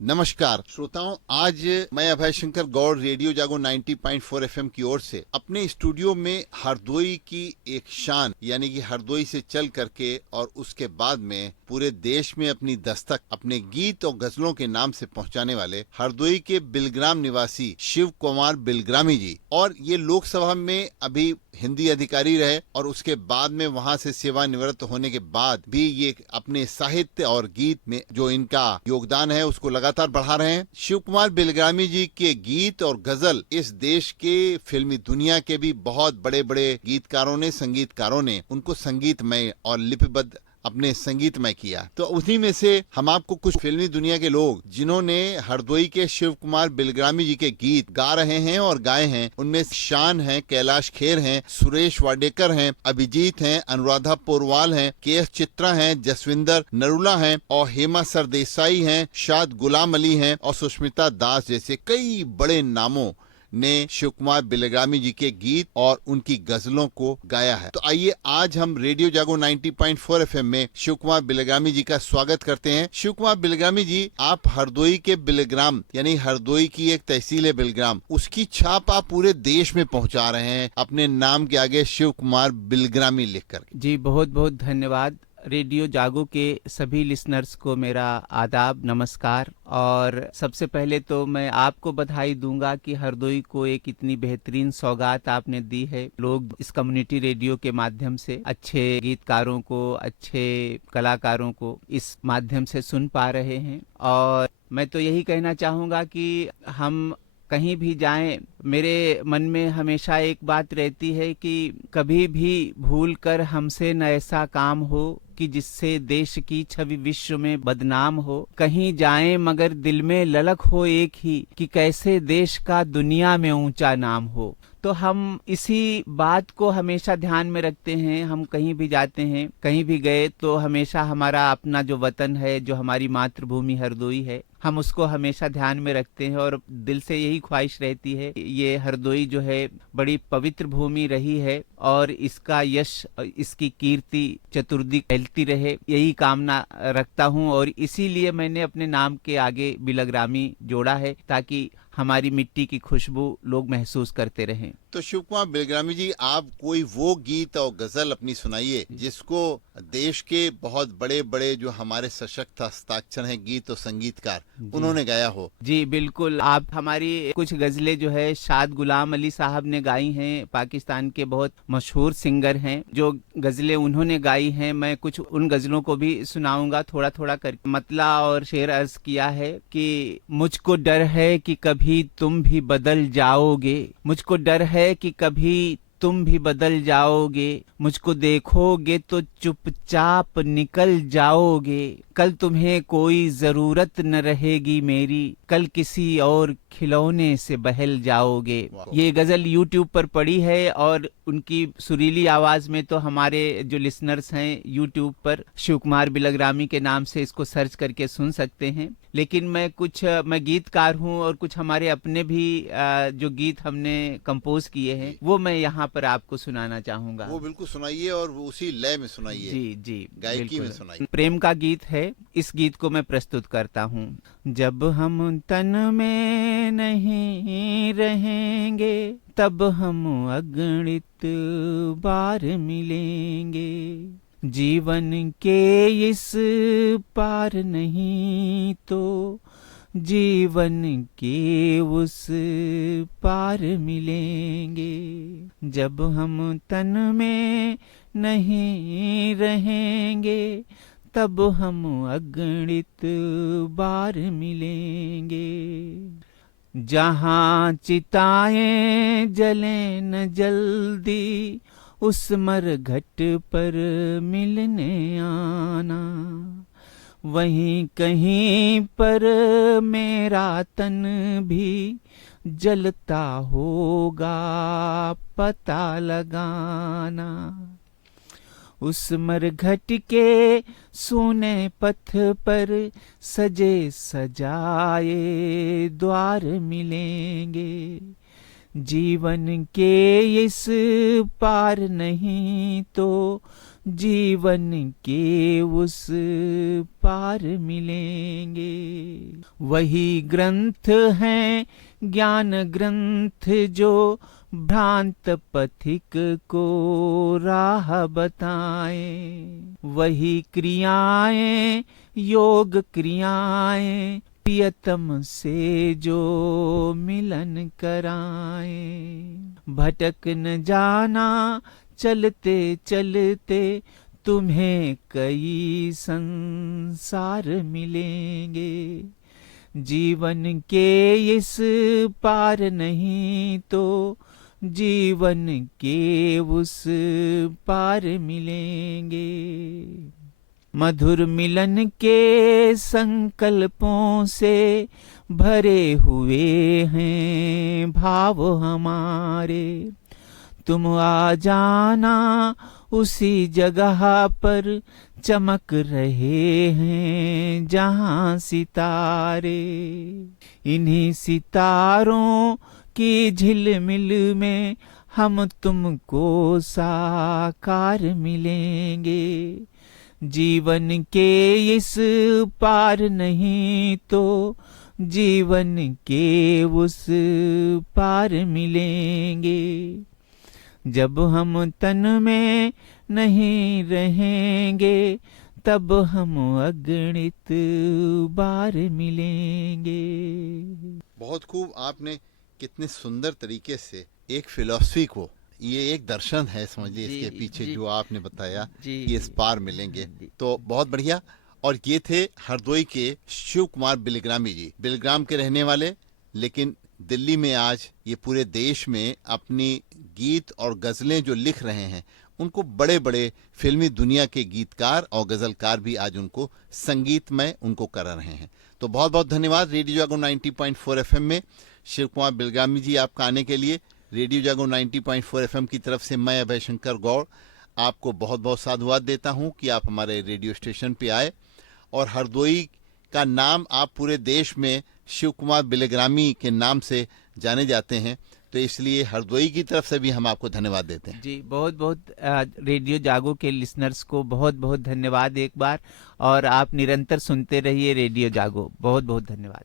नमस्कार श्रोताओं, आज मैं अभय शंकर गौड़ रेडियो जागो 90.4 एफएम की ओर से अपने स्टूडियो में हरदोई की एक शान यानी कि हरदोई से चल करके और उसके बाद में पूरे देश में अपनी दस्तक अपने गीत और गजलों के नाम से पहुंचाने वाले हरदोई के बिलग्राम निवासी शिव कुमार बिलग्रामी जी, और ये लोकसभा में अभी हिंदी अधिकारी रहे और उसके बाद में वहां से सेवानिवृत्त होने के बाद भी ये अपने साहित्य और गीत में जो इनका योगदान है उसको लगातार बढ़ा रहे हैं। शिव कुमार बिलग्रामी जी के गीत और गजल इस देश के फिल्मी दुनिया के भी बहुत बड़े बड़े गीतकारों ने, संगीतकारों ने उनको संगीतमय और लिपिबद्ध अपने संगीत में किया। तो उन्हीं में से हम आपको कुछ फिल्मी दुनिया के लोग जिन्होंने हरदोई के शिव कुमार बिलग्रामी जी के गीत गा रहे हैं और गाए हैं, उनमें शान हैं, कैलाश खेर हैं, सुरेश वाडेकर हैं, अभिजीत हैं, अनुराधा पोरवाल हैं, के.एस. चित्रा हैं, जसविंदर नरूला हैं और हेमा सरदेसाई हैं, शाद गुलाम अली हैं और सुष्मिता दास जैसे कई बड़े नामों ने शिव कुमार बिलग्रामी जी के गीत और उनकी गजलों को गाया है। तो आइए आज हम रेडियो जागो 90.4 एफएम में शिव कुमार बिलग्रामी जी का स्वागत करते हैं। शिव कुमार बिलग्रामी जी, आप हरदोई के बिलग्राम यानी हरदोई की एक तहसील है बिलग्राम, उसकी छाप आप पूरे देश में पहुंचा रहे हैं अपने नाम के आगे शिव कुमार बिलग्रामी लिख कर। जी बहुत बहुत धन्यवाद। रेडियो जागो के सभी लिसनर्स को मेरा आदाब, नमस्कार। और सबसे पहले तो मैं आपको बधाई दूंगा कि हरदोई को एक इतनी बेहतरीन सौगात आपने दी है। लोग इस कम्युनिटी रेडियो के माध्यम से अच्छे गीतकारों को, अच्छे कलाकारों को इस माध्यम से सुन पा रहे हैं। और मैं तो यही कहना चाहूँगा कि हम कहीं भी जाएं, मेरे मन में हमेशा एक बात रहती है कि कभी भी भूल कर हमसे न ऐसा काम हो कि जिससे देश की छवि विश्व में बदनाम हो। कहीं जाएं मगर दिल में ललक हो एक ही कि कैसे देश का दुनिया में ऊंचा नाम हो। तो हम इसी बात को हमेशा ध्यान में रखते हैं। हम कहीं भी जाते हैं, कहीं भी गए तो हमेशा हमारा अपना जो वतन है, जो हमारी मातृभूमि हरदोई है, हम उसको हमेशा ध्यान में रखते हैं और दिल से यही ख्वाहिश रहती है ये हरदोई जो है बड़ी पवित्र भूमि रही है और इसका यश, इसकी कीर्ति चतुर्दिक फैलती रहे, यही कामना रखता हूँ। और इसीलिए मैंने अपने नाम के आगे बिलग्रामी जोड़ा है ताकि हमारी मिट्टी की खुशबू लोग महसूस करते रहें। तो शिव कुमार बिलग्रामी जी, आप कोई वो गीत और गजल अपनी सुनाइए जिसको देश के बहुत बड़े बड़े जो हमारे सशक्त हस्ताक्षर हैं गीत और संगीतकार, उन्होंने गाया हो। जी बिल्कुल, आप हमारी कुछ गजलें जो है शाद गुलाम अली साहब ने गाई हैं, पाकिस्तान के बहुत मशहूर सिंगर हैं। जो गजलें उन्होंने गाई हैं, मैं कुछ उन गजलों को भी सुनाऊंगा थोड़ा थोड़ा करके। मतला और शेर अर्ज किया है कि मुझको डर है कि कभी तुम भी बदल जाओगे, मुझको डर है कि कभी तुम भी बदल जाओगे, मुझको देखोगे तो चुपचाप निकल जाओगे, कल तुम्हें कोई जरूरत न रहेगी मेरी, कल किसी और खिलौने से बहल जाओगे। ये गजल YouTube पर पड़ी है और उनकी सुरीली आवाज में तो हमारे जो लिसनर्स हैं YouTube पर शिव कुमार बिलग्रामी के नाम से इसको सर्च करके सुन सकते हैं। लेकिन मैं गीतकार हूँ और कुछ हमारे अपने भी जो गीत हमने कंपोज किए हैं वो मैं यहाँ पर आपको सुनाना चाहूंगा। वो बिल्कुल सुनाइए और वो उसी लय में सुनाइए। जी जी, गायकी में सुनाइए। प्रेम का गीत है, इस गीत को मैं प्रस्तुत करता हूँ। जब हम तन में नहीं रहेंगे तब हम अगणित बार मिलेंगे, जीवन के इस पार नहीं तो जीवन के उस पार मिलेंगे। जब हम तन में नहीं रहेंगे तब हम अगणित बार मिलेंगे, जहाँ चिताएं जलें न जल्दी उस मरघट पर मिलने आना, वहीं कहीं पर मेरा तन भी जलता होगा पता लगाना, उस मरघट के सोने पथ पर सजे सजाए द्वार मिलेंगे, जीवन के इस पार नहीं तो जीवन के उस पार मिलेंगे। वही ग्रंथ हैं ज्ञान ग्रंथ जो भ्रांत पथिक को राह बताएं। वही क्रियाएं योग क्रियाएं प्रियतम से जो मिलन कराएं। भटक न जाना चलते चलते तुम्हें कई संसार मिलेंगे। जीवन के इस पार नहीं तो जीवन के उस पार मिलेंगे। मधुर मिलन के संकल्पों से भरे हुए हैं भाव हमारे। तुम आ जाना उसी जगह पर चमक रहे हैं जहां सितारे। इन्हीं सितारों की झिलमिल में हम तुमको साकार मिलेंगे। जीवन के इस पार नहीं तो जीवन के उस पार मिलेंगे। जब हम तन में नहीं रहेंगे तब हम अगणित बार मिलेंगे। बहुत खूब। आपने कितने सुंदर तरीके से एक फिलॉसफी को, ये एक दर्शन है समझिए इसके पीछे जो आपने बताया कि इस पार मिलेंगे, तो बहुत बढ़िया। और ये थे हरदोई के शिव कुमार बिलग्रामी जी, बिलग्राम के रहने वाले, लेकिन दिल्ली में आज ये पूरे देश में अपनी गीत और गजलें जो लिख रहे हैं उनको बड़े बड़े फिल्मी दुनिया के गीतकार और गजलकार भी आज उनको संगीतमय उनको कर रहे हैं। तो बहुत बहुत धन्यवाद रेडियो जागो 90.4 एफएम में शिव कुमार बिलग्रामी जी आपका आने के लिए। रेडियो जागो 90.4 एफएम की तरफ से मैं अभय शंकर गौड़ आपको बहुत बहुत साधुवाद देता हूं कि आप हमारे रेडियो स्टेशन पे आए और हरदोई का नाम आप पूरे देश में शिव कुमार बिलग्रामी के नाम से जाने जाते हैं, तो इसलिए हरदोई की तरफ से भी हम आपको धन्यवाद देते हैं। जी बहुत बहुत रेडियो जागो के लिसनर्स को बहुत बहुत धन्यवाद एक बार, और आप निरंतर सुनते रहिए रेडियो जागो। बहुत बहुत धन्यवाद।